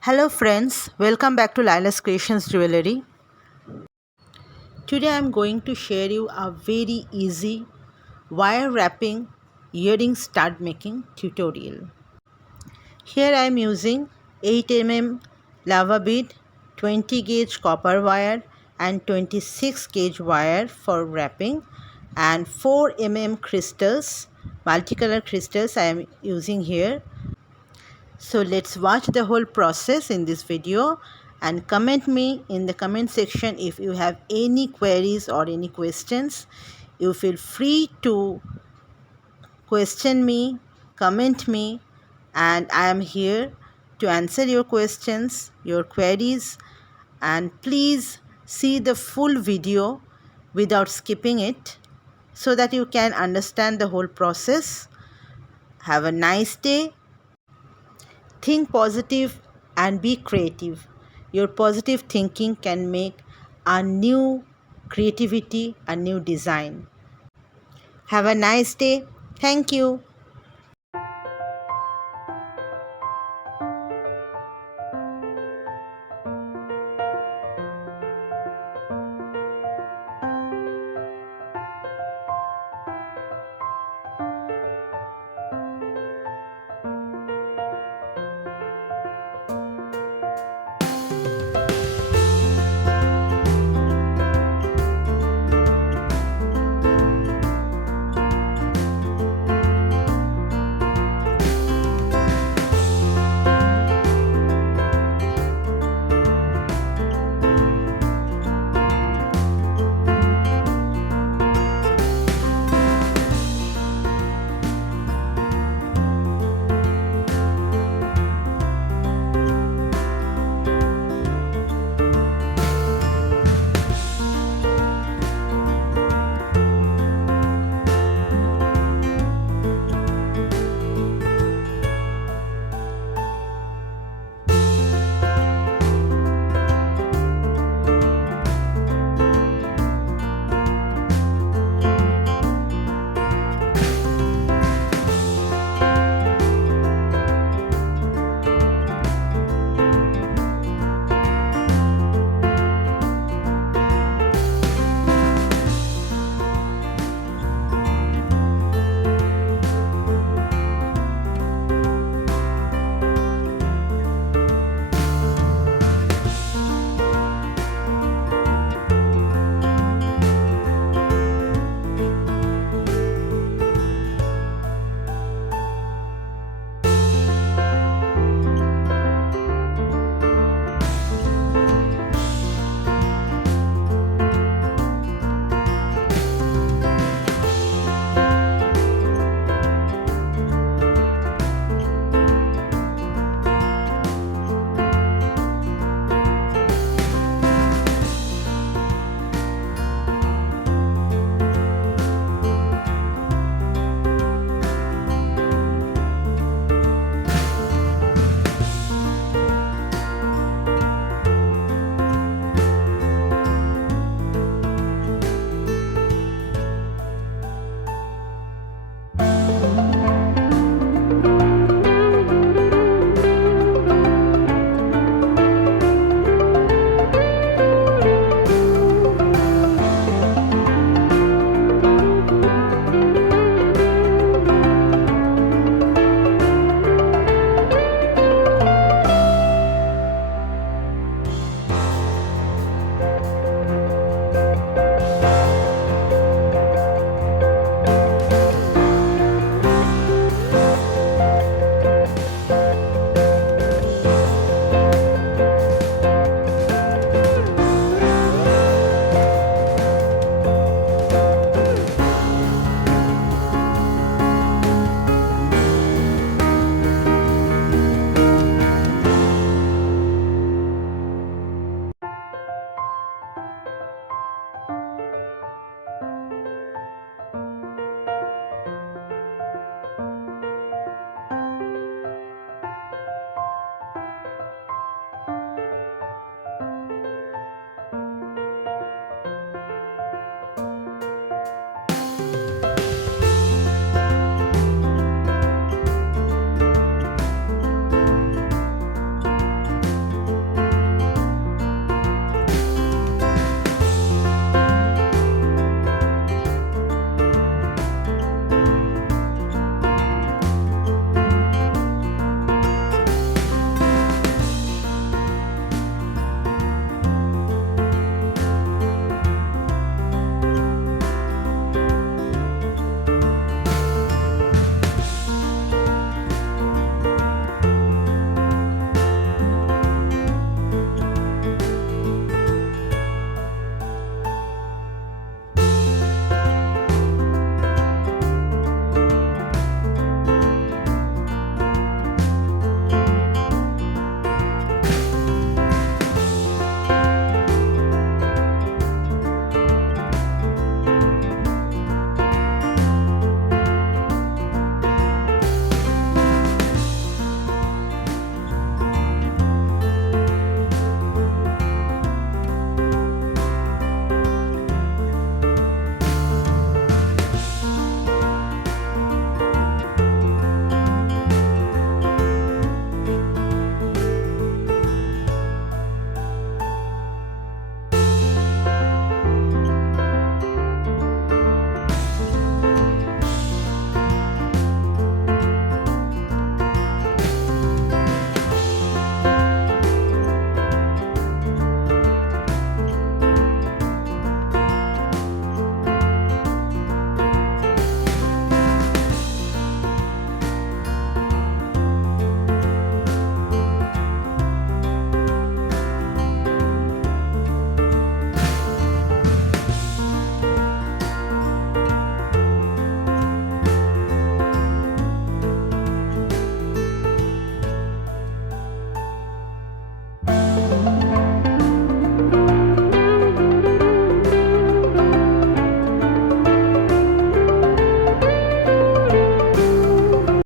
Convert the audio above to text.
Hello friends, welcome back to Laila's Creations Jewellery. Today I am going to share you a very easy wire wrapping earring stud making tutorial. Here I am using 8 mm lava bead, 20 gauge copper wire and 26 gauge wire for wrapping and 4 mm crystals, multicolor crystals I am using here. So let's watch the whole process in this video and comment me in the comment section if you have any queries or any questions. You feel free to question me, comment me, and I am here to answer your questions, your queries, and please see the full video without skipping it so that you can understand the whole process. Have a nice day. Think positive and be creative. Your positive thinking can make a new creativity, a new design. Have a nice day. Thank you.